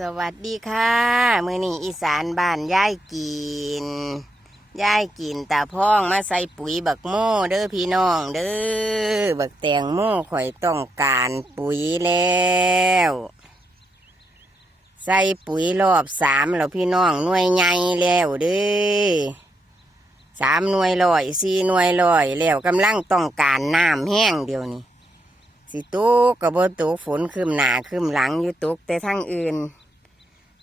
สวัสดีค่ะ มือนี้อีสานบ้านย่ายกินย่ายกินตาพ่องมาใส่ปุ๋ยบักโม่เด้อพี่น้องเด้อบักแตงโม่ข่อยต้องการปุ๋ยแล้วใส่ปุ๋ยรอบสามแล้วพี่น้องหน่วยใหญ่แล้วเด้อสามหน่วยลอยสี่หน่วยลอยแล้วกำลังต้องการน้ำแห้งเดียวนี้ สิตกกับบ่ตกฝนคืมหนาคืมหลังอยู่ตกแต่ทั้งอื่น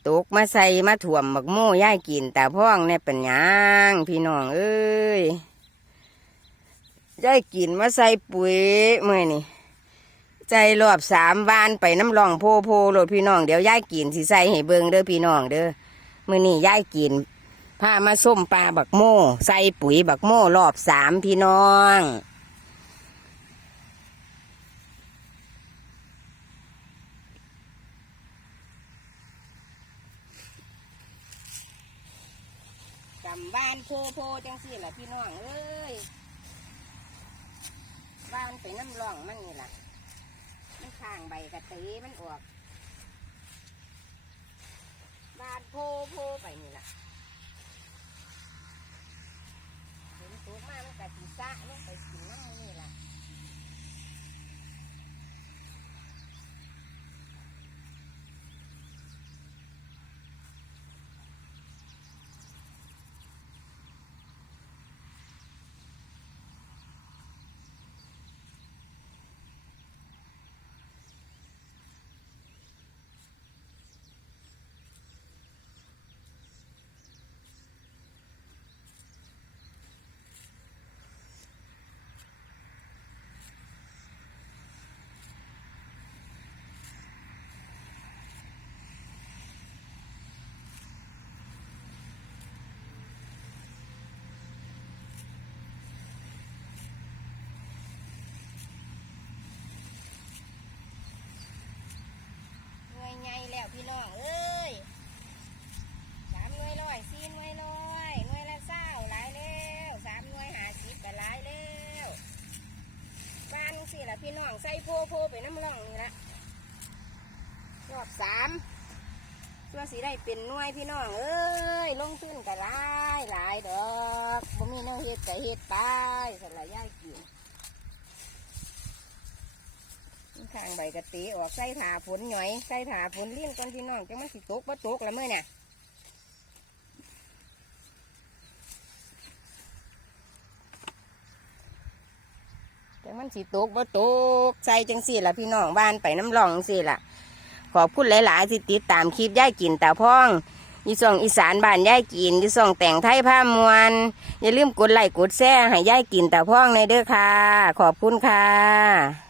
ตกมาใส่มาถ่วมบักโม่ย่ายกินแต่พ่องในปัญญางพี่น้องเอ้ยย่ายกินมาใส่ปุ๋ยเมื่อนี่ใจรอบสามวานไปน้ำรองโพโพโหลดพี่น้องเดี๋ยวย่ายกินสิใส่ให้เบิงเด้อพี่น้องเด้อมื่อนี่ย่ายกินพามาส้มปลาบักโม่ ใส่ปุ๋ยบักโม่รอบสามพี่น้องำบ้านโพโพจังสี่แหละพี่น้องเอ้ยบ้านไปน้ำร่องมันนี่แหละมันข้างใบกระตีมันออกบ้านโพโพไปนี่แหละเห็นสูงมามันกะตีซะมันกนน้ำนี่แหละ หน่วยใหญ่แล้ว พี่น้องเอ้ยสามหน่วยร้อยสี่หน่วยร้อยหน่วยละเศร้าหลายแล้วสามหน่วยหาสิบก็หลายแล้วบ้านสิละพี่น้องใส่โพโพไปน้ำร่องนี่ละรอบสามตัวสีได้เป็นน่วยพี่น้องเอ้ยลงทุนก็หลายหลายดอกบ่มีแน้องเฮ็ดก็เฮ็ดไปสละย่ายกิน ทางใบกะตีออกใส่ถาฝนหน่อยใส่ถาฝนเลี้ยงก่อนพี่น้องจังมันสิตกบ่ตกละเมื่อเนี่ยจังมันสิตกบ่ตกใส่จังสี่ละพี่น้องบ้านไปน้ำรองสี่ละขอบคุณหลายๆที่ติดตามคลิปย่ายกินตาพ่องยี่ส่องอีสานบ้านย่ายกินยี่ส่องแต่งไทยผ้ามวลอย่าลืมกดไลค์กดแชร์ให้ย่ายกินตาพ่องในเด้อค่ะ ขอบคุณค่ะ